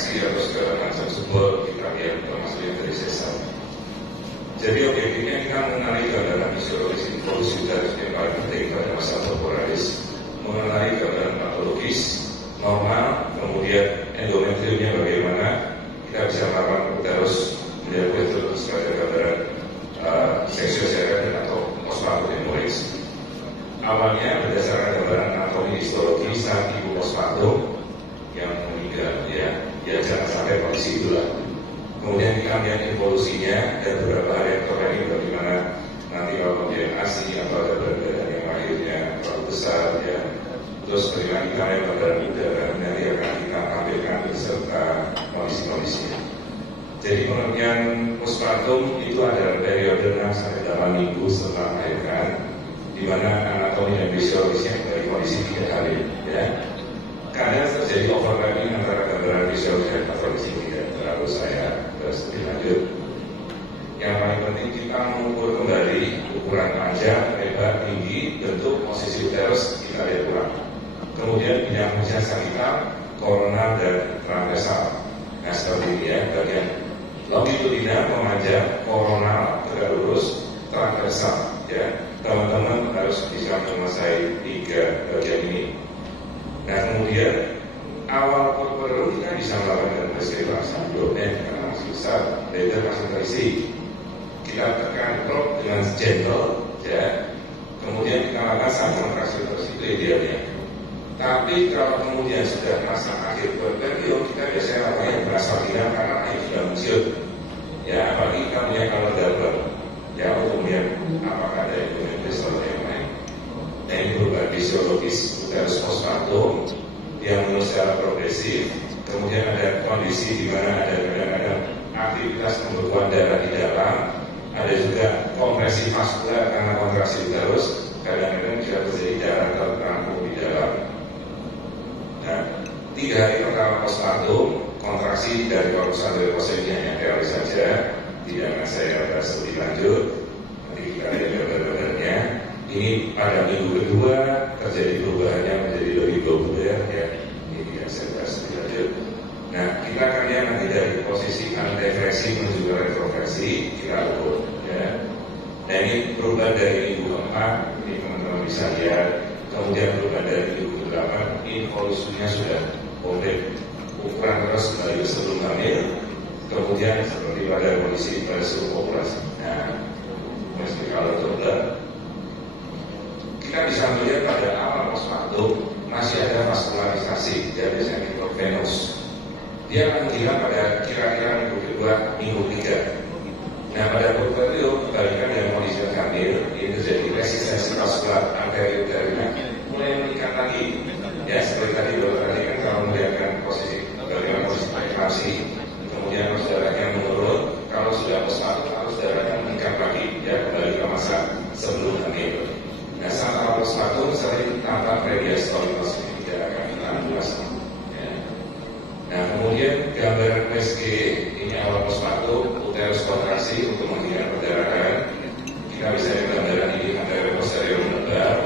infeksi atau segala macam subur kita lihat termasuk yang dari sesar. Jadi objektifnya kita mengenali gambaran fisiologis polusi udara yang paling penting pada masa temporalis, mengenali gambaran patologis, normal, kemudian endometriumnya bagaimana, kita bisa melakukan terus melihat betul sebagai gambaran seksual atau postpartum hemorrhage. Awalnya berdasarkan gambaran anatomi histologi saat ibu postpartum yang meninggal, ya jangan sampai kondisi itulah. Kemudian kita melihat evolusinya dan beberapa reaktor ini bagaimana nanti kalau kemudian ASI atau ada berat yang akhirnya terlalu besar, ya. Terus bagaimana kita melihat gambaran udara nanti akan kita tampilkan beserta kondisi-kondisinya. Jadi pengertian postpartum itu adalah periode 6-8 minggu setelah melahirkan, di mana anatomi dan fisiologisnya dari kondisi tidak hamil, ya. Kadang terjadi overlapping antara gambaran fisiologis dan patologi, tidak terlalu saya terus lebih lanjut. Yang paling penting kita mengukur kembali ukuran panjang, lebar, tinggi, bentuk, posisi uterus kita lihat ulang. Kemudian bidang fungsi sagital, koronal dan transversal. Nah seperti ini ya, bagian longitudinal memanjang, koronal tegak lurus, transversal, ya. Teman-teman harus bisa menguasai 3 bagian ini. Nah kemudian awal perlu kita bisa melakukan deskripsi abdomen karena masih besar, leher masih terisi. Kita tekan prop dengan gentle, ya. Kemudian kita lakukan sambil kontraksi terus itu idealnya. Tapi kalau kemudian sudah masa akhir puerperio, kita biasanya lakukan yang berasal tidak karena air sudah muncul. Ya apalagi kita punya kalau double, ya untuk melihat apakah ada endometritis atau yang lain. Nah ini perubahan fisiologis uterus postpartum yang menurut secara progresif. Kemudian ada kondisi di mana ada kadang-kadang aktivitas pembekuan darah di dalam, ada juga kompresi vaskular karena kontraksi uterus, kadang-kadang juga terjadi darah tertampung di dalam. Nah, 3 hari pertama postpartum, kontraksi dari korusan dari posisinya yang realis saja, tidak akan saya bahas lebih lanjut. Nanti kita lihat gambar-gambarnya. Ini pada minggu kedua terjadi perubahannya menjadi lebih populer, ya. Ini yang saya bahas lebih lanjut. Nah, kita akan lihat nanti dari posisi antefleksi menuju retrofleksi kita ukur, ya. Nah ini perubahan dari minggu keempat, ini teman-teman bisa lihat. Kemudian perubahan dari minggu ke-8, evolusinya sudah komplit. Ukuran terus kembali sebelum hamil. Kemudian seperti pada kondisi pada seluruh populasi. Nah, meski kalau double, kita bisa melihat pada awal postpartum masih ada vaskularisasi, dia biasanya disebut venous. Dia akan menghilang pada kira-kira minggu kedua, minggu 3. Nah pada puerperio kebalikan dengan kondisi hamil, ini terjadi resistensi vaskular arteriodarnya mulai meningkat lagi. Ya seperti tadi dokter tadi kan kalau melihatkan posisi bagaimana posisi preeklampsi, kemudian harus darahnya menurun. Kalau sudah postpartum harus darahnya meningkat lagi, ya kembali ke masa sebelum hamil. Nah saat awal postpartum sering tampak prediastolis, tidak akan hilang jelas. Nah kemudian gambar USG ini awal postpartum, uterus kontraksi untuk menghilangkan perdarahan. Kita bisa lihat gambaran ini antara posterior menebar.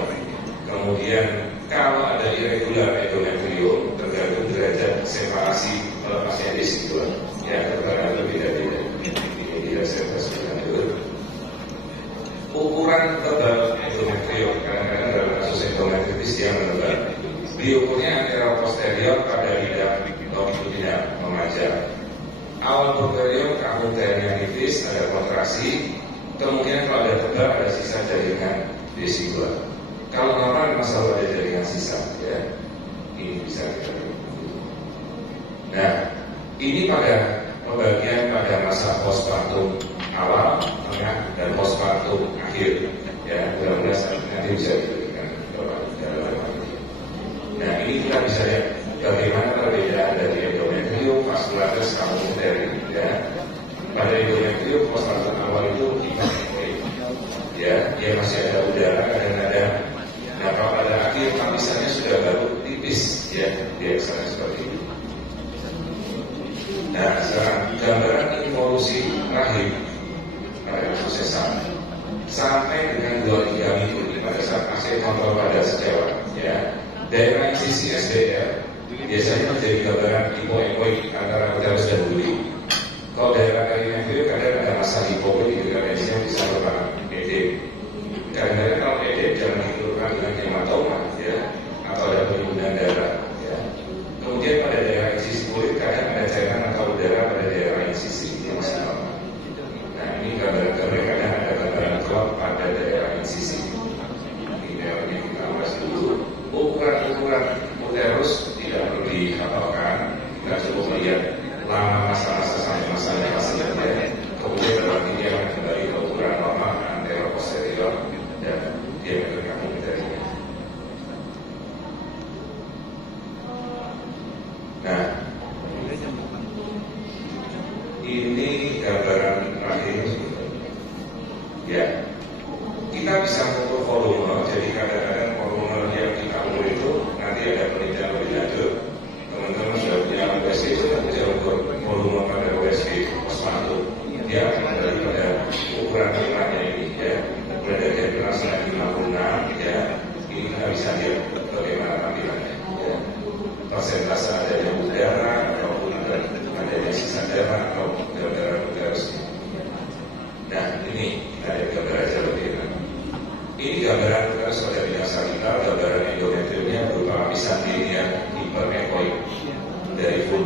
Kemudian kalau ada irregular endometrium tergantung derajat separasi melepasnya disk itu, ya terbarat berbeda-beda. Ini tidak saya bahas lebih lanjut. Ukuran tebal endometrium kadang-kadang dalam kasus endometritis dia menebar. Diukurnya antara posterior pada lidah longitudinal memanjang. Awal puerperio kamu nipis, ada kontraksi. Kemudian kalau ada tebal ada sisa jaringan vesikular. Kalau normal memang selalu ada jaringan sisa, ya. Ini bisa kita lihat. Nah, ini pada pembagian pada masa postpartum awal, tengah, dan postpartum akhir. Ya, mudah-mudahan nanti bisa diberikan beberapa. Nah, ini kita bisa lihat bagaimana perbedaan dari endometrium, vascularis, kamu ya. Pada endometrium postpartum awal itu ya, dia masih ada udara kadang-kadang. Nah, kalau pada akhir lapisannya sudah baru tipis, ya, biasanya seperti itu. Nah, sekarang gambaran evolusi rahim pada kasus sesar sampai dengan 2-3 minggu ini pada saat pasien kontrol pada sejawat, ya. Daerah incisi SDR biasanya menjadi gambaran hipoekoik antara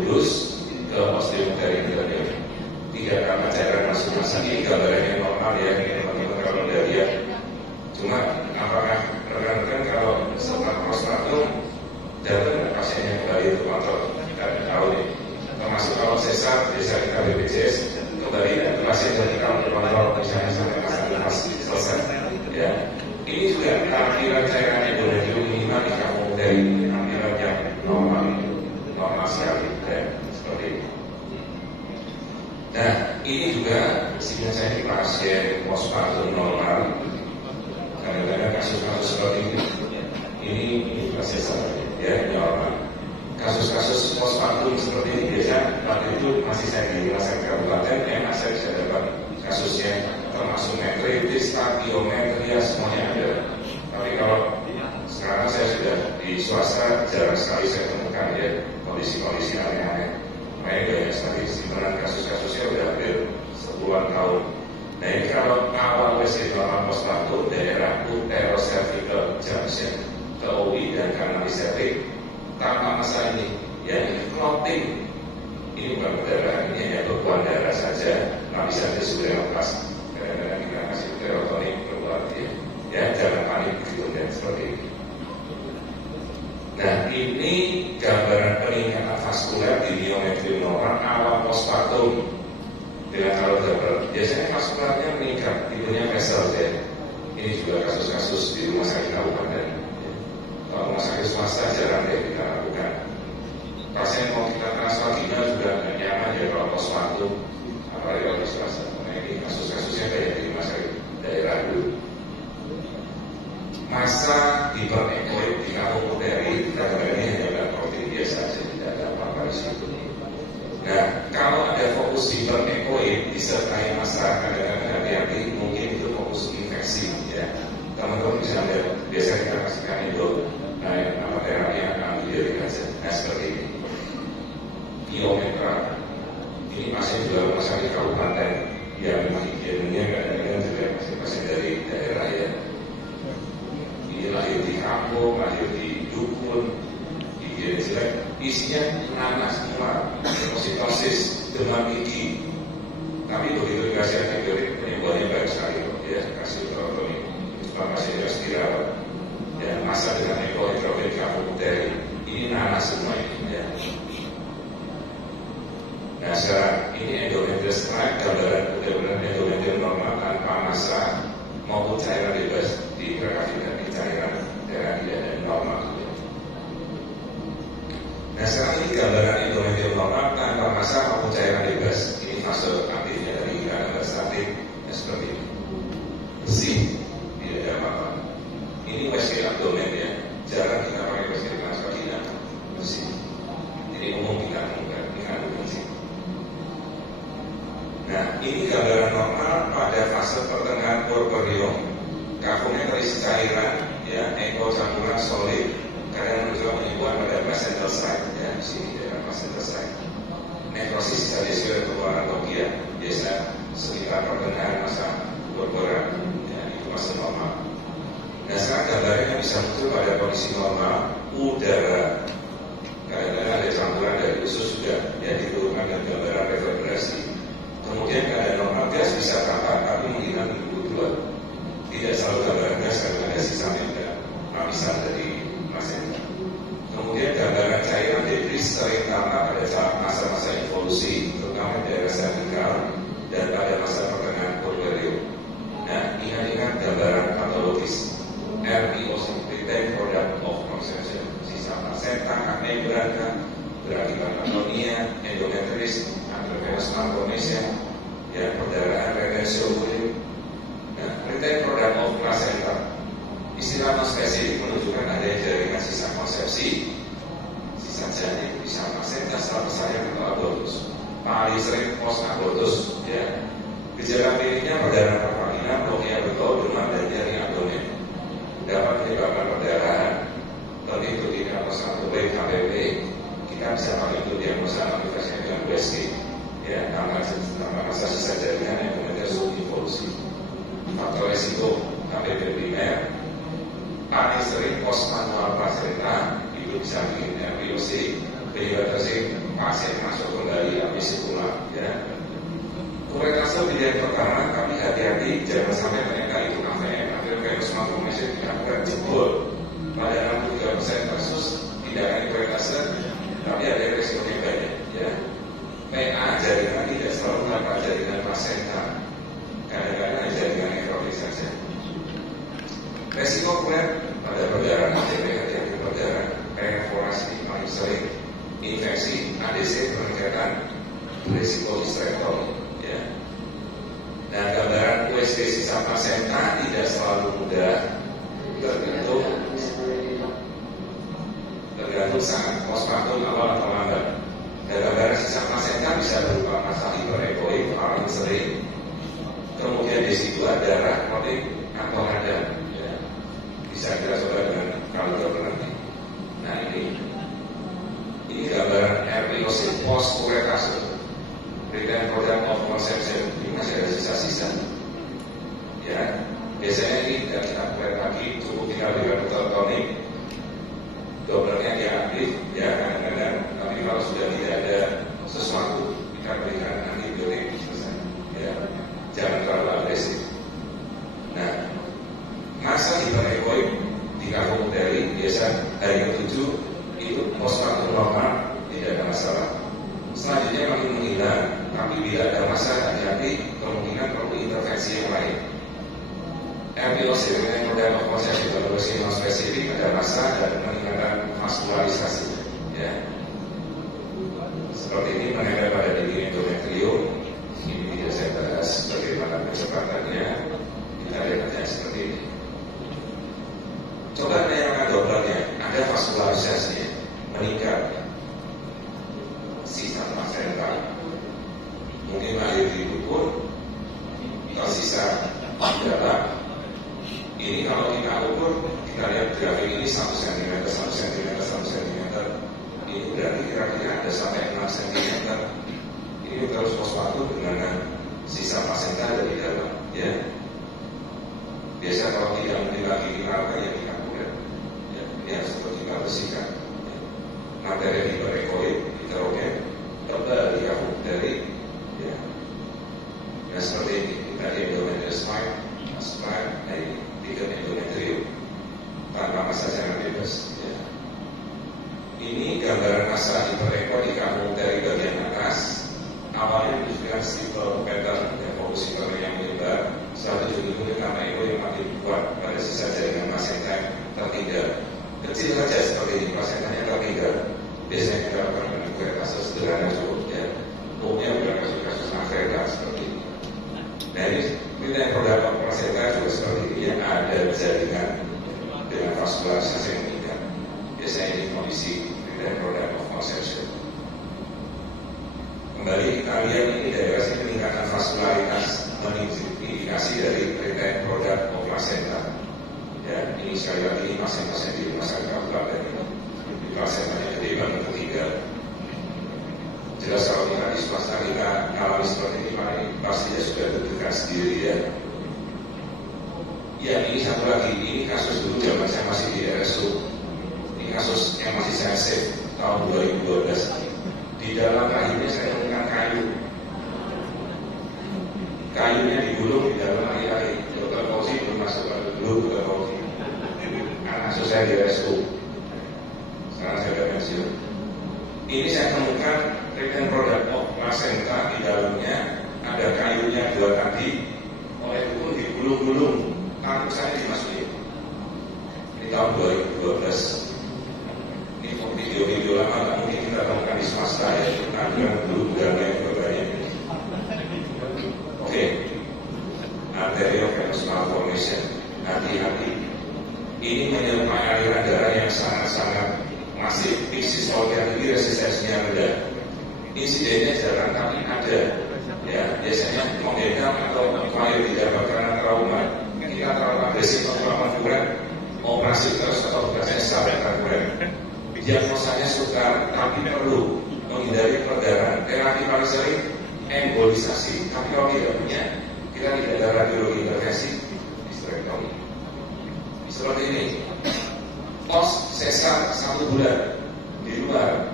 lurus ke osteoperitoneum. Tidak karena cairan masuk masa. Ini gambarannya normal ya, ini teman-teman kalau udah lihat. Cuma apakah rekan-rekan kalau setelah postpartum dapat nggak pasiennya kembali untuk kontrol? Kita tidak tahu nih. Termasuk kalau sesar, biasa kita BPJS kembali ke pasien dari kalau kontrol misalnya sampai masa selesai. Ya, ini juga tampilan cairan endometrium minimal di kamu dari tampilan yang normal sekali, ya, seperti ini. Nah, ini juga sehingga saya di pasien postpartum normal. Kadang-kadang kasus-kasus seperti ini proses ya normal. Kasus-kasus postpartum seperti ini biasa waktu itu masih saya di rumah sakit kabupaten yang saya bisa dapat kasusnya termasuk metritis, stadiometria semuanya ada. Tapi kalau sekarang saya sudah di swasta jarang sekali saya temukan ya kondisi-kondisi aneh-aneh. Makanya banyak sekali simpenan kasus-kasusnya udah hampir 10-an tahun. Nah ini kalau awal normal postpartum daerah uterocervical junction TOI dan kanal septic tanpa masalah ini ya ini clotting, ini bukan perdarahan, ini hanya bekuan darah saja, nggak bisa disuruh lepas. Kadang-kadang kita kasih uterotonik keluar ya jangan panik gitu dan seperti ini. Nah ini gambaran peningkatan vaskuler di miometrium normal awal postpartum. Dengan kalau double, biasanya vaskularnya meningkat, tipenya vessel ya. Ini juga kasus-kasus di rumah sakit kabupaten. Kalau rumah sakit swasta jarang deh kita lakukan. Pasien mau kita transfer ginjal juga nggak nyaman ya kalau postpartum, apalagi kalau di swasta. Nah ini kasus-kasusnya kayak di rumah sakit daerah dulu. Masa hiperekoid di kampung uteri, kadang-kadang ini hanya protein biasa saja, tidak ada apa-apa di situ. Nah, kalau ada fokus hiperekoid disertai masalah kadang-kadang hati-hati, mungkin itu fokus infeksi ya. Teman-teman bisa lihat, biasa kita kasihkan itu nama terapi yang antibiotik aja. Nah, seperti ini. Biometra. Ini pasien juga rumah sakit kabupaten yang higiennya kadang-kadang juga pasien dari daerah ya. Ini lahir di kampung, lahir di dukun, higiene jelek. Isinya nanas semua, depositosis, demam tinggi. Tapi begitu dikasih antibiotik penyembuhannya baik sekali ya, kasih uterotonik. Supaya pasiennya harus dirawat. Ya, masa dengan ekohidrogen kampung uteri ini nanas semua ini ya. Nah sekarang ini endometrial strike, gambaran endometrial normal tanpa masa maupun cairan bebas di di cairan daerah tidak normal. Nah sekarang ini gambaran endometrium normal tanpa masa maupun cairan bebas. Ini fase aktifnya dari gambar statik ya, seperti ini. Bersih, tidak ada apa-apa. Ini WC abdomen ya, jarang kita pakai WC transvagina, bersih. Jadi umum kita mengandung bersih. Nah ini gambaran normal pada fase pertengahan puerperium. Kafumnya terisi cairan, ya, eko campuran solid. Kadang juga menyebutkan pada placental site ya, di sini daerah placental site. Nekrosis cardiovaskular pengeluaran logia biasa sekitar pertengahan masa puerperan, ya, itu masih normal. Nah sekarang gambarnya bisa muncul pada kondisi normal udara. Kadang-kadang ada campuran dari usus juga, ya, diturunkan dengan gambaran reverberasi. Kemudian keadaan normal gas bisa tampak, tapi menghilang dua. Tidak selalu gambaran gas karena ada sisa membrana lapisan dari placenta. Kemudian gambaran cairan debris sering tampak pada saat masa-masa evolusi, terutama daerah servikal dan pada masa pertengahan puerperium. Nah, ingat-ingat gambaran patologis RPOC, Retained Product of Conception, sisa placenta, membrana, berakibat atonia, endometritis, antrovenous malformation, ya, perdarahan, retensio urin. Nah, retained product of placenta, istilah non-spesifik menunjukkan adanya jaringan sisa konsepsi, sisa janin, bisa placenta setelah persalinan atau abortus. Paling sering post abortus, ya. Gejala kliniknya perdarahan pervagina, blokia betul, demam dan nyeri abdomen. Dapat menyebabkan perdarahan. Tapi untuk diagnosa baik HPV, kita bisa pakai untuk diagnosa aplikasinya dengan USG. Ya, nama masa sisa jaringan yang kemudian subevolusi. Faktor resiko HPV primer, paling sering post manual placenta, itu bisa bikin RPOC, penyebab tersebut pasien masuk kembali habis pulang, ya. Kuretase pilihan pertama, tapi hati-hati jangan sampai ternyata itu AVM. Akhirnya venous malformation tidak kuret jebol. Pada 63% kasus tidak akan kuretase, tapi ada resikonya banyak, ya. PA jaringan tidak selalu tanpa jaringan placenta. Kadang-kadang jaringan nekrotik saja. Resiko kuret pada perdarahan, hati-hati perdarahan, perforasi paling sering, infeksi, ADC, peningkatan risiko histerektomi, ya. Nah, gambaran USG sisa placenta tidak selalu mudah, tergantung sangat postpartum awal atau lambat. Dan gambaran sisa placenta bisa berupa masa hiperekoik paling sering. Kemudian di situ ada darah, protein atau radang, ya. Bisa kita coba dengan kalkulasi nanti. Nah, ini gambaran epilosit post kuretase, return product of conception. Ini masih ada sisa-sisa, ya. Biasanya ini tidak kita kuret lagi, cukup kita berikan tonik, dokternya diaktif, ya kadang-kadang. Tapi kalau sudah tidak ada sesuatu, kita berikan antibiotik, selesai, ya. Jangan terlalu agresif. Nah, masa hiperekoik di kampung dari biasa hari ke-7 itu postpartum normal, tidak ada masalah. Selanjutnya makin menghilang, tapi bila ada masa hati-hati, kemungkinan perlu intervensi yang lain. Epilosit dengan produk konsensi evolusi non spesifik ada masa dan peningkatan vaskularisasi, ya. Seperti ini menempel pada dinding endometrium. Ini tidak saya bahas bagaimana kecepatannya. Kita lihat aja seperti ini. Coba tanyakan dokternya, ada vaskularisasinya meningkat, sisa placenta, mungkin air diukur, tersisa dalam. Ini kalau kita ukur, kita lihat grafik ini 1 cm, 1 cm, 1 cm. Ini berarti kira-kira ada sampai 6 cm. Ini terus postpartum dengan sisa placenta dari dalam, ya. Biasa kalau tidak mungkin lagi kita ya kita kuret, ya, ini harus kita bersihkan. Ya. Materi hiperekoik, hidrogen, tebal di kampung dari, ya. Ya seperti ini, kita di endometrial spine, dari tiga endometrium, tanpa masa jangan bebas. Ya. Ini gambaran masa hiperekoik di kampung dari bagian atas. Awalnya menunjukkan simple pattern evolusi yang menyebar. Satu ujung-ujungnya karena ego yang makin kuat pada sisa jaringan placenta tertinggal. Kecil saja seperti ini, placentanya tertinggal. Biasanya kita lakukan dengan kuretase sederhana cukup, ya. Umumnya pada kasus-kasus Afrika seperti ini. Nah ini kita yang produk placenta juga seperti ini, yang ada jaringan dengan vaskularisasi yang meningkat. Biasanya ini kondisi dan produk of conception. Kembali kita lihat ini daerah sini peningkatan vaskularitas mengindikasi dari return product of placenta. Ya, ini sekali lagi ini pasien-pasien di rumah sakit kabupaten ini. Placentanya gede banget ketiga. Jelas kalau kita di swasta kita alami seperti ini, pastinya sudah deg-degan sendiri, ya. Ya, ini satu lagi, ini kasus dulu zaman saya masih di RSU. Ini kasus yang masih saya save tahun 2012. Di dalam rahimnya saya temukan kayu. Kayunya digulung di dalam laki-laki. Dokter Fauzi belum masuk dulu, Dokter Fauzi. Anak saya di RSU. Sekarang saya sudah pensiun. Ini saya temukan return product of placenta di dalamnya ada kayunya 2 tadi. Oleh itu pun digulung-gulung. Tanggung saya dimasukin. Ini tahun 2012. Ini video-video lama nggak mungkin kita temukan di swasta, ya. Nantikan dulu budaya yang berbanyak. Oke, arterial venous malformation, hati-hati. Ini menyerupai aliran darah yang sangat-sangat masif, sistolnya tinggi, resistensinya rendah. Insidennya jarang tapi ada. Ya, biasanya mengedam atau air didapat karena trauma. Kita terlalu agresif atau melakukan kuret, operasi terus atau biasanya sabarkan kuret. Diagnosanya sukar, tapi perlu menghindari perdarahan. Terapi paling sering embolisasi. Tapi kalau tidak punya, kita tidak ada radiologi intervensi, histerektomi. Seperti ini, pos sesar 1 bulan di luar,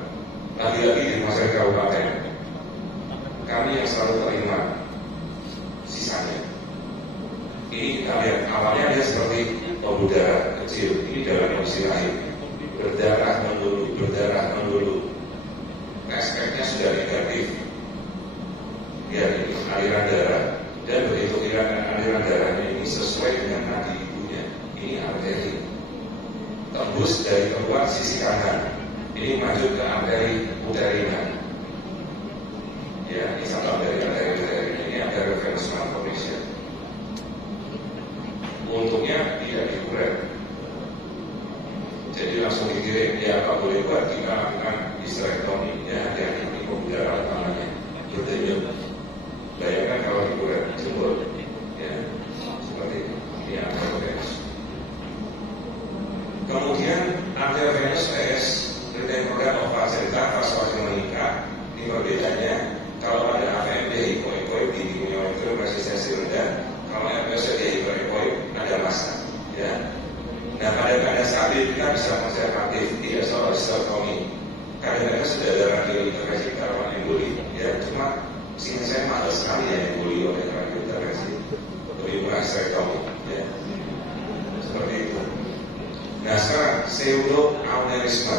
lagi-lagi di rumah sakit kabupaten, kami yang selalu terima sisanya. Ini kita lihat awalnya dia seperti pembuluh darah kecil, ini dalam kondisi lain, berdarah melulu, aspeknya sudah negatif. Ya, ini aliran darah, dan begitu aliran darahnya ini sesuai dengan nadi ibunya, ini arteri, tembus dari keluar sisi kanan, ini maju ke arteri uterina. Ya, ini sabab dari arteri uterina, ini arteri venous malformation. Untungnya tidak dikuret, jadi langsung dikirim. Ya, Pak boleh buat kita lakukan hysterektomi. Ya, hati-hati, ini pembuluh darah utamanya berdenyut. Bayangkan kalau dikuret jempol, ya, seperti itu. Ini arteri venous. Kemudian arteri venous PS retemporal ovacenta vasovagal meningkat. Ini perbedaannya. Kalau ada AVMD hipoekoid di miometri resistensi rendah, kalau FPSD hiperekoid ada masa. Ya. Nah, pada keadaan stabil kita bisa konservatif, tidak soal hysterektomi. Kadang-kadang sudah ada radiointervensi karawan emboli, ya, cuma sehingga saya mahal sekali ya emboli oleh radiointervensi, lebih murah hysterektomi, ya, seperti itu. Nah, sekarang pseudoaneurysma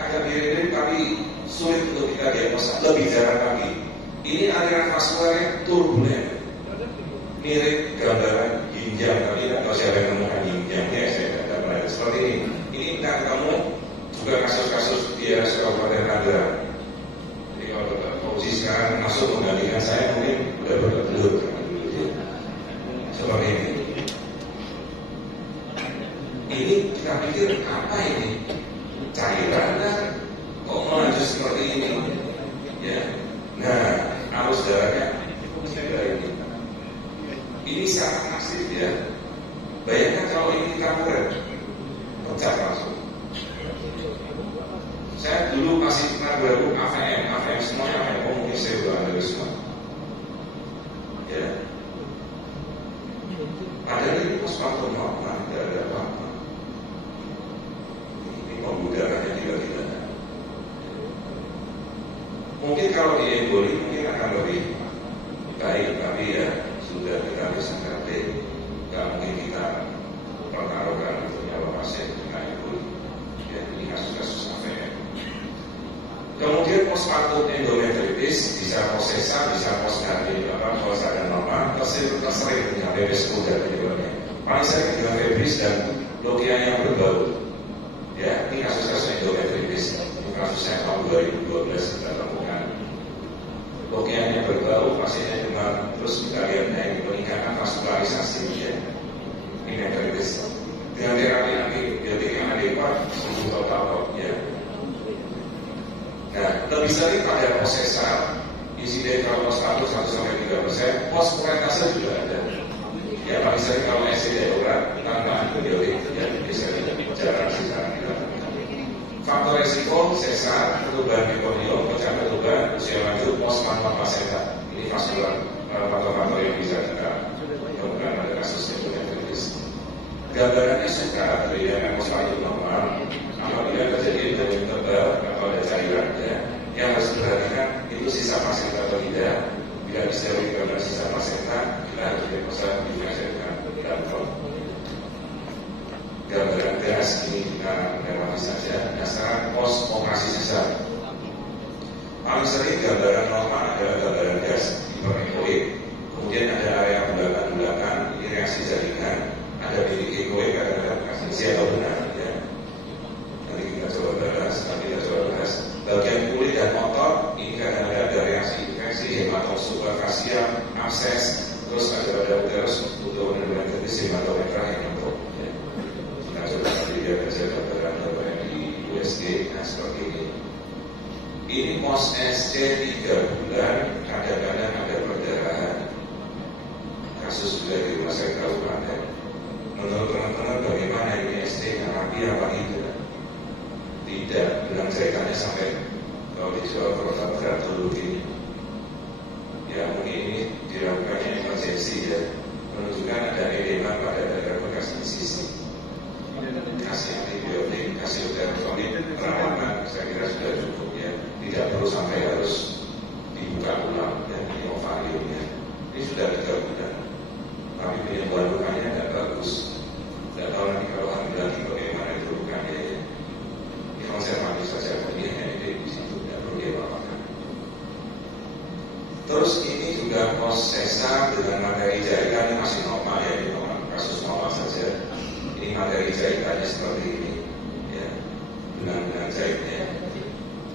agak mirip-mirip tapi sulit untuk kita diagnosa, lebih jarang lagi. Ini aliran vaskularnya turbulen, mirip gambaran ginjal, tapi tidak tahu siapa yang menemukan ginjalnya, saya tidak pernah seperti ini. Ini kita ketemu juga kasus-kasus di Kabupaten Tangerang. Jadi kalau Dr. Fauzi sekarang masuk menggantikan saya, mungkin sudah berkebelut seperti ini. Ini kita pikir apa ini? Cairan kan? Kok melanjut seperti ini? Ya. Nah, arus darahnya sudah ini. Ini sangat masif ya. Bayangkan kalau ini kamburan, pecah langsung. Saya dulu masih pernah berlaku AVM semuanya AVM, mungkin saya udah ada semua. Ya. Padahal ini postpartum normal, tidak ada apa-apa. Ini pembuluh darahnya tidak ada. Mungkin kalau di emboli mungkin akan lebih baik, tapi ya sudah kita bisa ngerti, nggak mungkin kita pertaruhkan untuk nyawa pasien dengan emboli. Ya, ini kasus-kasus AVM. Kemudian postpartum endometritis bisa posesa, bisa postnatal, kalau sadar normal, tersering punya pebis muda penyebabnya. Paling sering dengan pebis dan lokia yang berbau. Ya, ini kasus-kasus endometritis. Ini kasusnya tahun 2012 kita temukan. Lokianya berbau, pasiennya demam, terus kita lihat yang peningkatan vaskularisasi, ya. Ini endometritis. Dengan terapi antibiotik yang adekuat, sembuh total, ya. Nah, lebih sering pada posesal, insiden kalau postpartum 1-3%, postpartum juga ada. Ya, paling sering kalau SID obat tanpa antibiotik, ya bisa jarang sekarang kita. Faktor resiko sesar, pertumbuhan mekonium, pecah ketuban, usia lanjut, postpartum placenta. Ini vaskular faktor-faktor yang bisa kita temukan pada kasus endometritis. Gambarannya suka terlihat postpartum normal. Apabila terjadi emboli tebal atau ada cairan, ya, yang harus diperhatikan itu sisa placenta atau tidak. Bila disteril gambar sisa placenta, kita harus diagnosa dengan dampol. Gambaran gas ini kita lewati saja. Nah, sekarang post operasi sesar. Paling sering gambaran normal adalah gambaran gas hiperekoid. Kemudian ada area bulakan-bulakan, ini reaksi jaringan. Ada bilik ekoid, kadang-kadang asumsi atau benar, ya. Nanti kita coba bahas. Bagian kulit dan otot ini kadang-kadang ada reaksi infeksi, hematom superfasial, abses, terus ada uterus butuh endometritis, hematometra yang untuk. Ya. Kita coba nanti lihat aja gambaran di USG, nah seperti ini. Ini post SC 3 bulan, kadang-kadang ada perdarahan. Kasus juga di rumah sakit kabupaten. Menurut teman-teman bagaimana ini SC rapi apa tidak? Tidak, bilang ceritanya sampai kalau dijual produk berat dulu ini. Ya mungkin ini dilakukannya emergensi, ya, menunjukkan ada edema pada daerah bekas insisi. Kasih antibiotik, kasih uterotomi, perawatan saya kira sudah cukup, ya. Di Terus ini juga pos sesar dengan materi jahitan masih normal ya, ini kasus normal saja. Ini materi jahitannya seperti ini, ya, benang-benang jahitnya.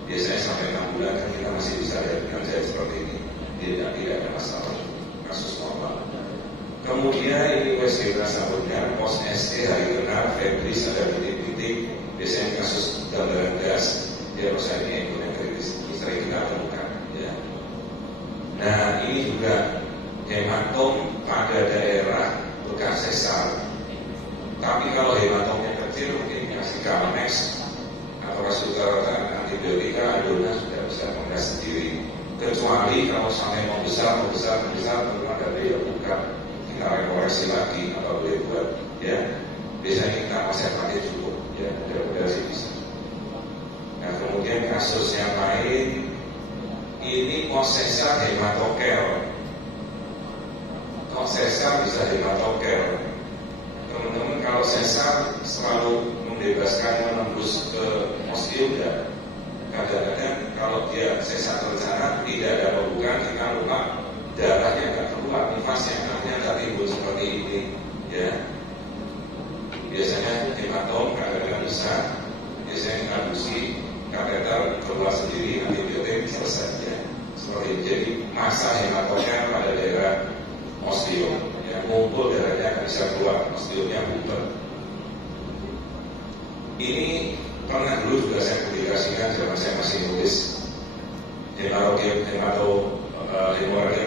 Biasanya sampai 6 bulan kan kita masih bisa lihat benang jahit seperti ini, tidak ada masalah, kasus normal. Kemudian ini USG sabunnya, pos ST hari benar, Febris ada titik-titik, biasanya kasus gambaran gas, dia prosesnya yang kritis, sering kita temukan. Ya. Nah ini juga hematom pada daerah bekas sesar. Tapi kalau hematomnya kecil mungkin kasih Kamanex atau Kasutarata antibiotika adonan sudah bisa mengas sendiri. Kecuali kalau sampai membesar tentu ada biaya buka, kita rekoreksi lagi atau boleh buat ya. Biasanya kita konservatif cukup ya, mudah-mudahan sih bisa. Nah kemudian kasus yang lain ini kok sesar hematokel. Kok sesar bisa hematokel? Teman-teman kalau sesar selalu membebaskan menembus ke osteum ya. Kadang-kadang kalau dia sesar terencana tidak ada pembukaan, kita lupa darahnya nggak keluar, nifasnya nggak timbul seperti ini ya. Biasanya hematom kadang-kadang besar, biasanya intraduksi kateter keluar sendiri, antibiotik selesai ya. Seperti jadi masa hematokel pada daerah osteum, ya, ngumpul darahnya nggak bisa keluar, osteumnya bubar. Ini pernah dulu juga saya publikasikan zaman saya masih nulis hemorragia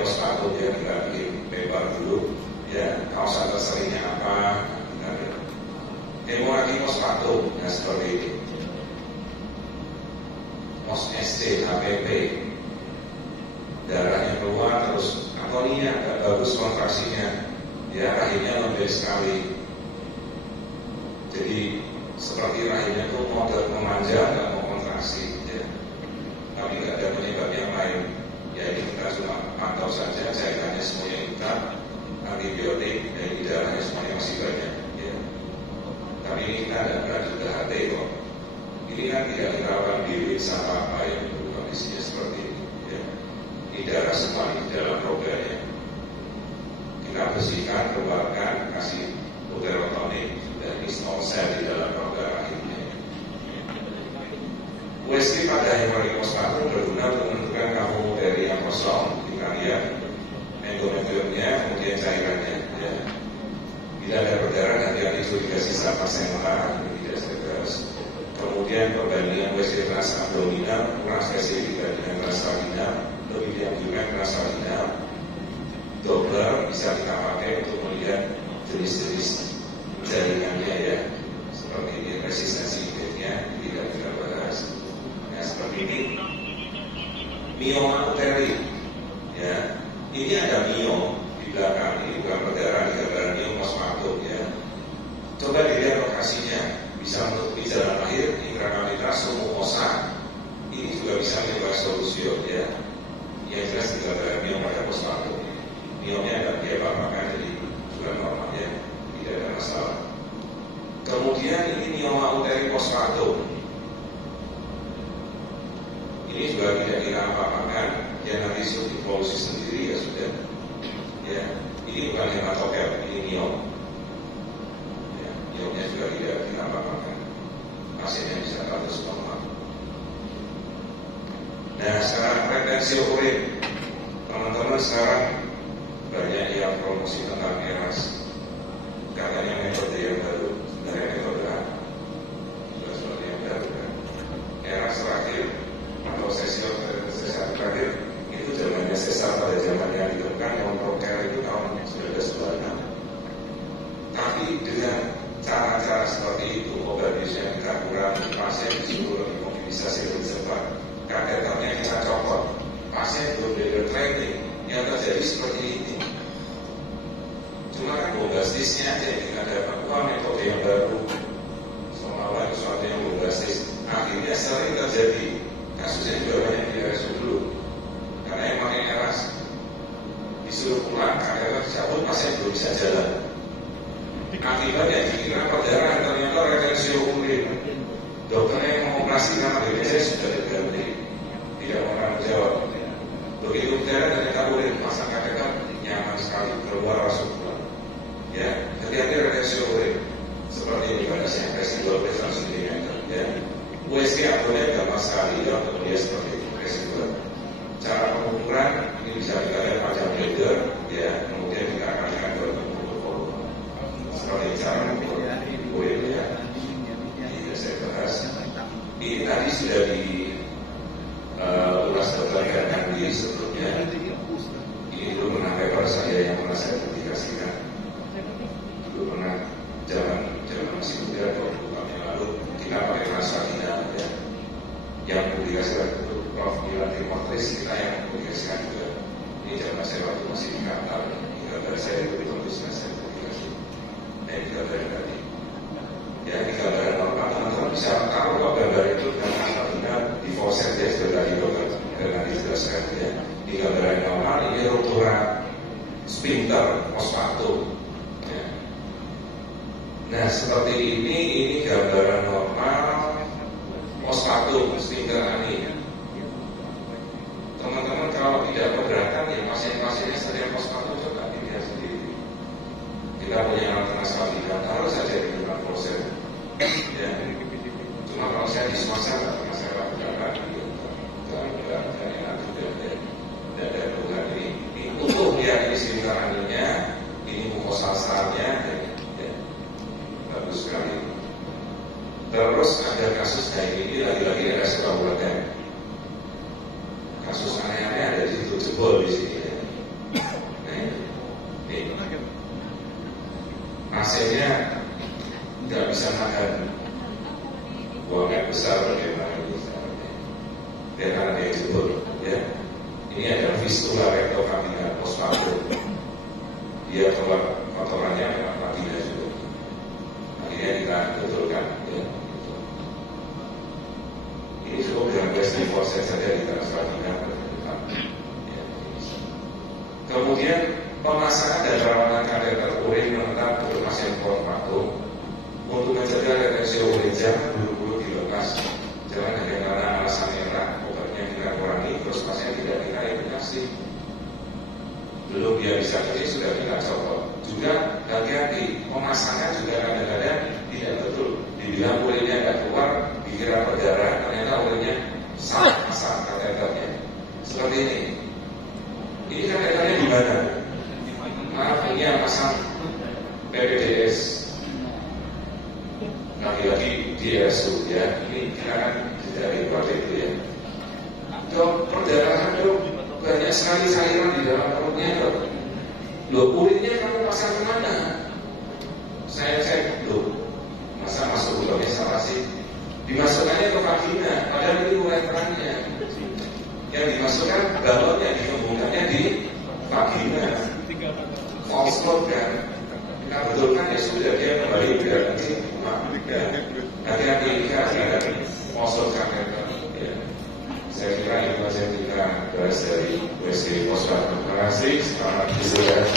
postpartum ya, kita bikin paper dulu ya, kausa terseringnya apa. Hemorragia postpartum, nah seperti ini. Pos ST, HPP, darahnya keluar terus atoninya agak bagus kontraksinya, ya rahimnya lembek sekali. Jadi seperti rahimnya tuh mau memanjang, nggak mau kontraksi, ya. Tapi nggak ada penyebab yang lain. Ya ini kita cuma pantau saja, cairannya semuanya hitam, antibiotik, dan di darahnya semuanya masih banyak. Ya. Tapi ini kita tidak berat juga HT kok. Ini kan tidak kita lakukan bilik sama apa yang kondisinya seperti ini. Ya. Ini darah semua di dalam roganya. Kita bersihkan, keluarkan, kasih uterotonik, dan small cell di dalam rongga rahimnya. USG pada hemorragia postpartum berguna untuk menentukan kamu dari yang kosong, kita lihat endometriumnya, kemudian cairannya. Ya. Bila ada berdarah, nanti itu dikasih sama senta, tidak stres. Kemudian perbandingan USG transabdominal kurang spesifik dibandingkan transvaginal, lebih dianjurkan transvaginal. Doppler bisa kita pakai untuk melihat jenis-jenis jaringannya ya, seperti ini resistensi infeknya tidak kita bahas. Nah seperti ini mioma uteri ya, ini ada mio di belakang, ini bukan berdarah, di gambaran mio postpartum ya. Coba dilihat lokasinya, bisa menutupi jalan lahir, intrakamilitas, sumukosa. Ini juga bisa menyebabkan solusi ya. Yang jelas di gambaran mio pada postpartum. Miomnya ada dia apa-apakan, jadi juga normalnya tidak ada masalah. Kemudian ini mioma uteri postpartum. Ini juga tidak kita apa-apakan, ya nanti sudah evolusi sendiri ya sudah. Ya, ini bukan hematokel, ini miom. Ya, miomnya juga tidak kita apa-apakan. Pasiennya bisa status normal. Nah, sekarang retensi urin. Teman-teman sekarang banyak yang promosi tentang ERAS. Katanya metode yang baru, sebenarnya metode apa? Sudah sesuatu yang baru kan? ERAS terakhir atau sesi terakhir itu zamannya sesar pada zamannya ditemukan yang proker itu tahun 1926. Tapi dengan cara-cara seperti itu, obat yang kita kurangi, pasien disuruh lebih mobilisasi lebih cepat, kateternya kita copot, pasien belum belajar training, yang terjadi seperti ini. Cuma kan bombastisnya aja yang kita dapat, wah metode yang baru, seolah-olah sesuatu yang bombastis. Akhirnya sering terjadi, kasusnya juga banyak di RSU dulu, karena yang pakai ERAS disuruh pulang, kateter dicabut, pasien belum bisa jalan. Akibatnya dikira perdarahan, ternyata retensi urin. Dokternya yang mengoperasi karena BPJS sudah diganti, tidak mau jawab. Begitu berdarah ternyata urin pasang kateter nyaman sekali, keluar langsung keluar. Ya, hati-hati retensi urin. Seperti ini pada saya residual pressure langsung dimeter. Ya, USG abdomen gampang sekali ya untuk dia seperti itu residual. Cara pengukuran ini bisa kita lihat macam bladder, ya, kemudian kita akan lihat ke volume. Seperti cara mengukur urin ya. Ini saya bahas. Ini tadi sudah di ulas dokter Gandhi sebelumnya. Ini dulu pernah paper saya yang pernah saya publikasikan. Dulu pernah zaman masih muda 20 tahun yang lalu kita pakai transvagina ya. Yang publikasikan itu Prof. Milan Timotris, kita yang publikasikan juga. Ini zaman saya waktu masih di Qatar. Ini gambar saya itu di kampus saya publikasi. Nah ini gambar tadi. Ya ini gambar normal, teman-teman bisa tahu kalau gambar itu dengan transvagina di foset ya sudah tadi dokter dengan dijelaskan ya. Di gambaran normal ini ruptura sphincter postpartum. Ya. Nah seperti ini gambaran normal postpartum sphincter ani. Teman-teman kalau tidak keberatan ya pasien-pasiennya sering postpartum coba dilihat sendiri. Kita punya alat transvagina taruh saja di depan foset. Ya. Cuma kalau saya di swasta nggak saya lakukan lagi. Ada keluhan ini utuh ya, ini sphincter aninya, ini mukosasalnya, ya, bagus sekali. Terus ada kasus ini lagi-lagi ada kabupaten. Kasus aneh-aneh ada di situ jebol di sini. Ya. Nah, ini AC-nya nggak bisa makan, buangnya besar bagaimana ini? Dia karena dia jebol, ya. Ini adalah fistula rektokabina postpartum. Dia keluar kotorannya lewat vagina juga. Akhirnya kita betulkan. Ya. Ini cukup dengan plastik forceps saja di transvagina. Ya, kemudian pemasangan dan perawatan kateter urin menetap untuk pasien postpartum untuk mencegah retensi urin jangan buru-buru dilepas. Jangan hanya karena alasan merah obatnya kita kurangi terus pasien tidak kita edukasi. Belum dia bisa jadi sudah kita copot. Juga hati-hati pemasangan juga kadang-kadang tidak betul. Dibilang urinnya nggak keluar, dikira berdarah, ternyata urinnya salah pasang kateternya. Seperti ini. Ini kateternya di mana? Maaf ini yang pasang PPDS. Lagi-lagi di RSU ya, ini kita kan dari waktu itu ya. Dok, perdarahan dok, banyak sekali cairan di dalam perutnya dok. Loh, urinnya kamu pasang kemana? Saya cek, loh, masa masuk lubangnya salah sih? Dimasukkannya ke vagina, padahal ini ureteranya. Yang dimasukkan balonnya, dikembangkannya di vagina. False load kan? Kita betulkan ya sudah dia kembali ke nanti hati-hati ada masuk kateter ya. Saya kira itu saja kita bahas dari USG postpartum. Terima kasih, selamat istirahat.